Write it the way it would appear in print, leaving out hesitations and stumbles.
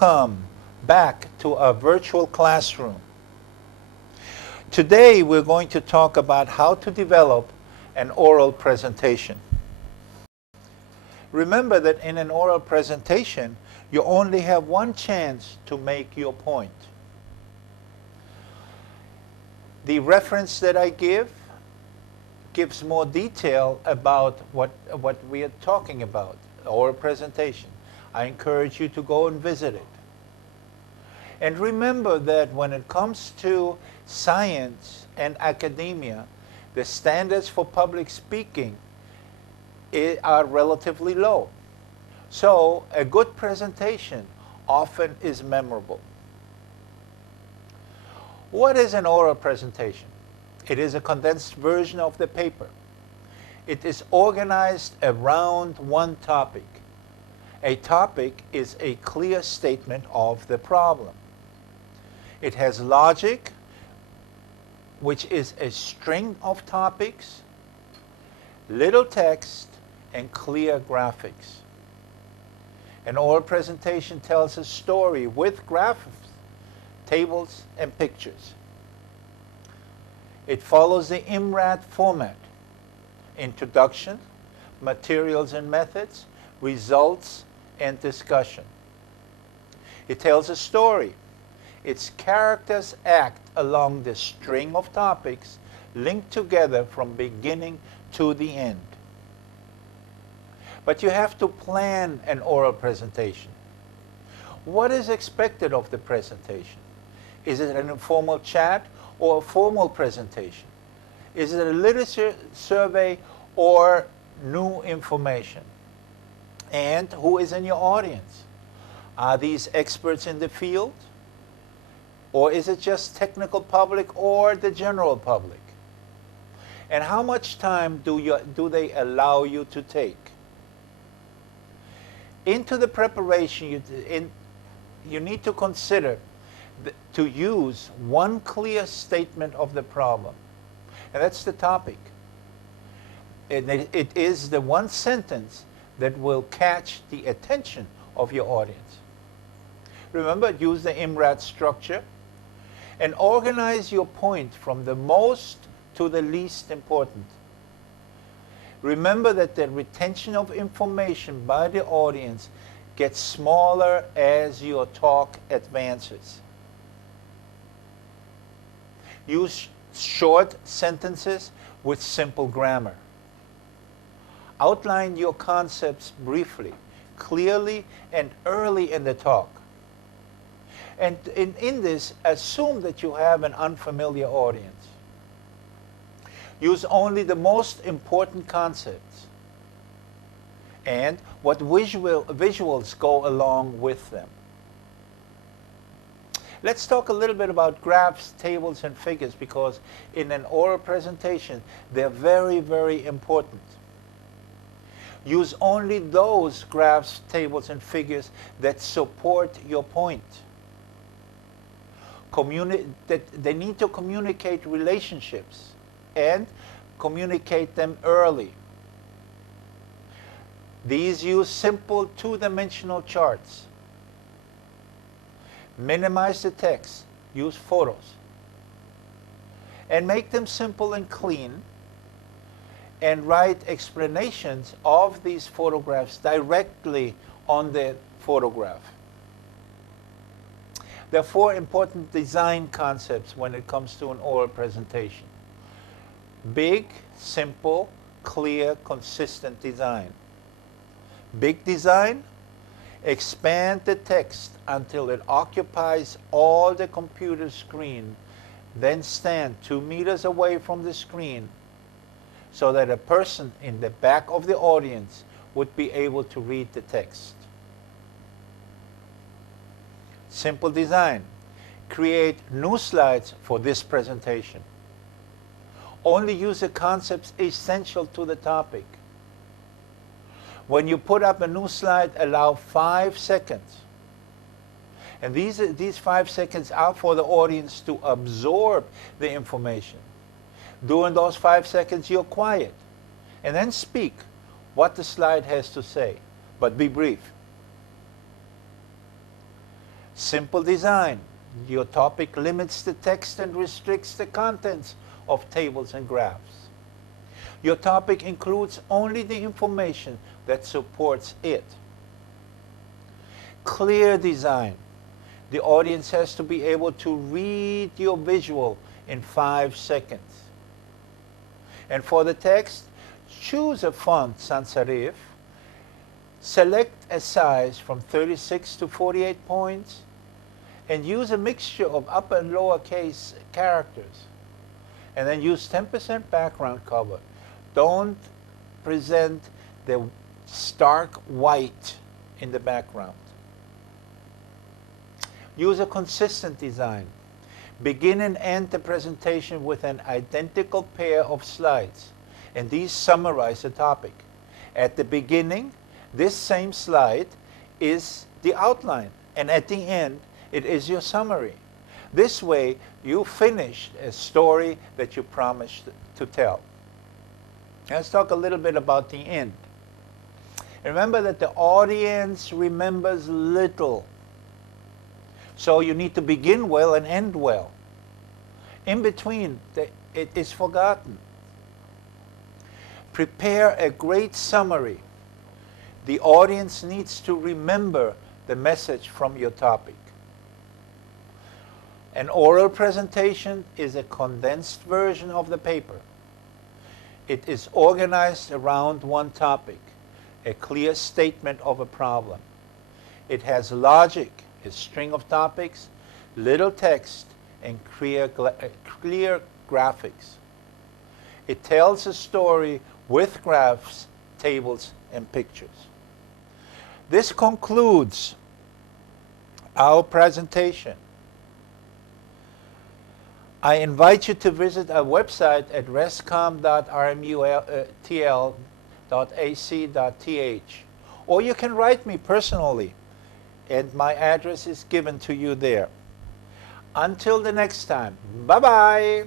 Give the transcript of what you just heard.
Welcome back to our virtual classroom. Today we're going to talk about how to develop an oral presentation. Remember that in an oral presentation, you only have one chance to make your point. The reference that I gives more detail about what we are talking about, oral presentation. I encourage you to go and visit it. And remember that when it comes to science and academia, the standards for public speaking are relatively low. So a good presentation often is memorable. What is an oral presentation? It is a condensed version of the paper. It is organized around one topic. A topic is a clear statement of the problem. It has logic, which is a string of topics, little text, and clear graphics. An oral presentation tells a story with graphics, tables, and pictures. It follows the IMRAD format: introduction, materials and methods, results, and discussion. It tells a story. Its characters act along the string of topics linked together from beginning to the end. But you have to plan an oral presentation. What is expected of the presentation? Is it an informal chat or a formal presentation? Is it a literature survey or new information? And who is in your audience? Are these experts in the field? Or is it just technical public or the general public? And how much time do they allow you to take? Into the preparation, you need to consider to use one clear statement of the problem. And that's the topic. It is the one sentence that will catch the attention of your audience. Remember, use the IMRAD structure and organize your point from the most to the least important. Remember that the retention of information by the audience gets smaller as your talk advances. Use short sentences with simple grammar. Outline your concepts briefly, clearly, and early in the talk. And in this, assume that you have an unfamiliar audience. Use only the most important concepts and what visuals go along with them. Let's talk a little bit about graphs, tables, and figures, because in an oral presentation, they're very, very important. Use only those graphs, tables, and figures that support your point. They need to communicate relationships and communicate them early. These use simple two-dimensional charts. Minimize the text. Use photos. And make them simple and clean, and write explanations of these photographs directly on the photograph. There are 4 important design concepts when it comes to an oral presentation. Big, simple, clear, consistent design. Big design: expand the text until it occupies all the computer screen, then stand 2 meters away from the screen so that a person in the back of the audience would be able to read the text. Simple design: create new slides for this presentation. Only use the concepts essential to the topic. When you put up a new slide, allow 5 seconds. And these 5 seconds are for the audience to absorb the information. During those 5 seconds, you're quiet. And then speak what the slide has to say, but be brief. Simple design. Your topic limits the text and restricts the contents of tables and graphs. Your topic includes only the information that supports it. Clear design. The audience has to be able to read your visual in 5 seconds. And for the text, choose a font sans serif. Select a size from 36 to 48 points and use a mixture of upper and lowercase characters. And then use 10% background cover. Don't present the stark white in the background. Use a consistent design. Begin and end the presentation with an identical pair of slides, and these summarize the topic. At the beginning, this same slide is the outline, and at the end, it is your summary. This way, you finished a story that you promised to tell. Let's talk a little bit about the end. Remember that the audience remembers little. So you need to begin well and end well. In between, it is forgotten. Prepare a great summary. The audience needs to remember the message from your topic. An oral presentation is a condensed version of the paper. It is organized around one topic, a clear statement of a problem. It has logic, a string of topics, little text, and clear graphics. It tells a story with graphs, tables, and pictures. This concludes our presentation. I invite you to visit our website at rescom.rmutl.ac.th, or you can write me personally, and my address is given to you there. Until the next time, bye-bye.